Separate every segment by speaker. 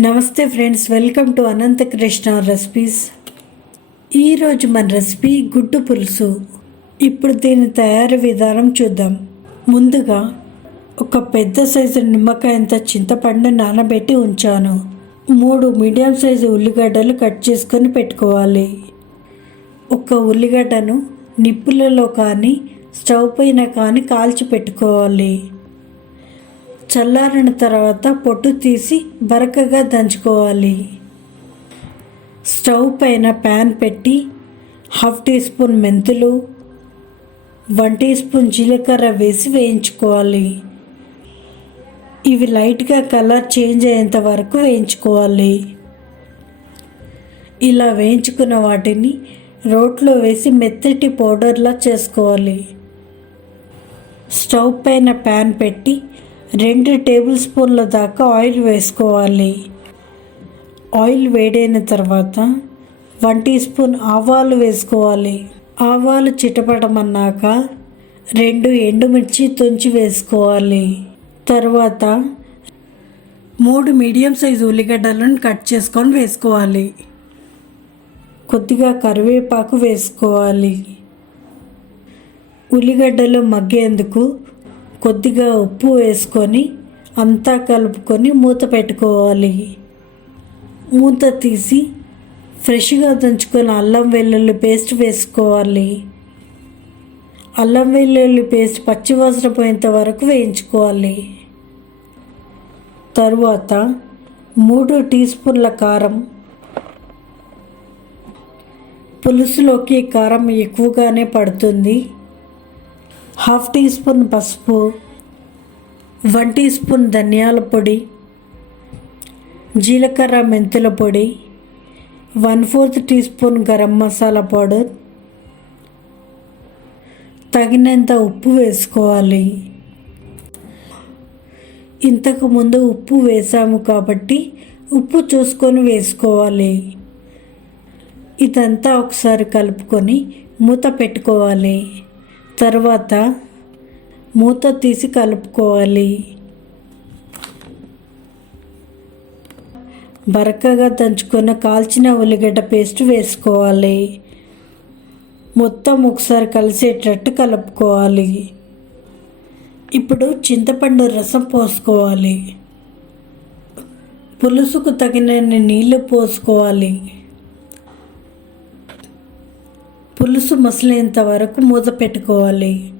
Speaker 1: నమస్తే friends welcome to Ananthakrishna recipes. ఈరోజు మన రెసిపీ గుడ్డు పులుసు. ఇప్పుడు దీని తయారీ విధానం చూద్దాం. ముందుగా ఒక పెద్ద సైజు నిమ్మకాయంత చింతపండు నానబెట్టి ఉంచాను. మూడు మీడియం సైజు ఉల్లిగడ్డలు కట్ చేసుకొని పెట్టుకోవాలి. ఒక ఉల్లిగడ్డను నిప్పులలో కానీ స్టవ్ పైన కానీ కాల్చి పెట్టుకోవాలి. చల్లారిన తర్వాత పొట్టు తీసి బరకగా దంచుకోవాలి. స్టవ్ పైన ప్యాన్ పెట్టి హాఫ్ టీ స్పూన్ మెంతులు వన్ టీ స్పూన్ జీలకర్ర వేసి వేయించుకోవాలి. ఇవి లైట్గా కలర్ చేంజ్ అయ్యేంత వరకు వేయించుకోవాలి. ఇలా వేయించుకున్న వాటిని రోట్లో వేసి మెత్తటి పౌడర్లా చేసుకోవాలి. స్టవ్ పైన ప్యాన్ పెట్టి రెండు టేబుల్ స్పూన్ల దాకా ఆయిల్ వేసుకోవాలి. ఆయిల్ వేడైన తర్వాత వన్ టీ స్పూన్ ఆవాలు వేసుకోవాలి. ఆవాలు చిటపడమన్నాక రెండు ఎండుమిర్చి తుంచి వేసుకోవాలి. తర్వాత మూడు మీడియం సైజు ఉల్లిగడ్డలను కట్ చేసుకొని వేసుకోవాలి. కొద్దిగా కరివేపాకు వేసుకోవాలి. ఉల్లిగడ్డలు మగ్గేందుకు కొద్దిగా ఉప్పు వేసుకొని అంతా కలుపుకొని మూత పెట్టుకోవాలి. మూత తీసి ఫ్రెష్గా దంచుకొని అల్లం వెల్లుల్లి పేస్ట్ వేసుకోవాలి. అల్లం వెల్లుల్లి పేస్ట్ పచ్చివాసన పోయేంత వరకు వేయించుకోవాలి. తరువాత మూడు టీ స్పూన్ల కారం. పులుసులోకి కారం ఎక్కువగానే పడుతుంది. హాఫ్ టీ స్పూన్ పసుపు వన్ టీ స్పూన్ ధనియాల పొడి జీలకర్ర మెంతుల పొడి one fourth teaspoon garam masala powder. తగినంత ఉప్పు వేసుకోవాలి. ఇంతకు ముందు ఉప్పు వేసాము కాబట్టి ఉప్పు చూసుకొని వేసుకోవాలి. ఇదంతా ఒకసారి కలుపుకొని మూత పెట్టుకోవాలి. తర్వాత మూత తీసి కలుపుకోవాలి. బరకగా దంచుకున్న కాల్చిన ఉల్లిగడ్డ పేస్ట్ వేసుకోవాలి. మొత్తం ఒకసారి కలిసేటట్టు కలుపుకోవాలి. ఇప్పుడు చింతపండు రసం పోసుకోవాలి. పులుసుకు తగినన్ని నీళ్ళు పోసుకోవాలి. పులుసు మసలేంత వరకు మూత పెట్టుకోవాలి.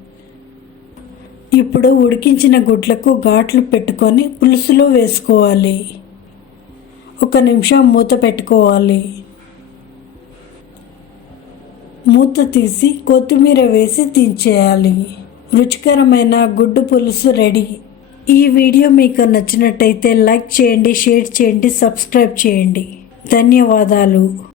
Speaker 1: ఇప్పుడు ఉడికించిన గుడ్లకు ఘాట్లు పెట్టుకొని పులుసులో వేసుకోవాలి. ఒక నిమిషం మూత పెట్టుకోవాలి. మూత తీసి కొత్తిమీర వేసి దించేయాలి. రుచికరమైన గుడ్డు పులుసు రెడీ. ఈ వీడియో మీకు నచ్చినట్టయితే లైక్ చేయండి షేర్ చేయండి సబ్స్క్రైబ్ చేయండి. ధన్యవాదాలు.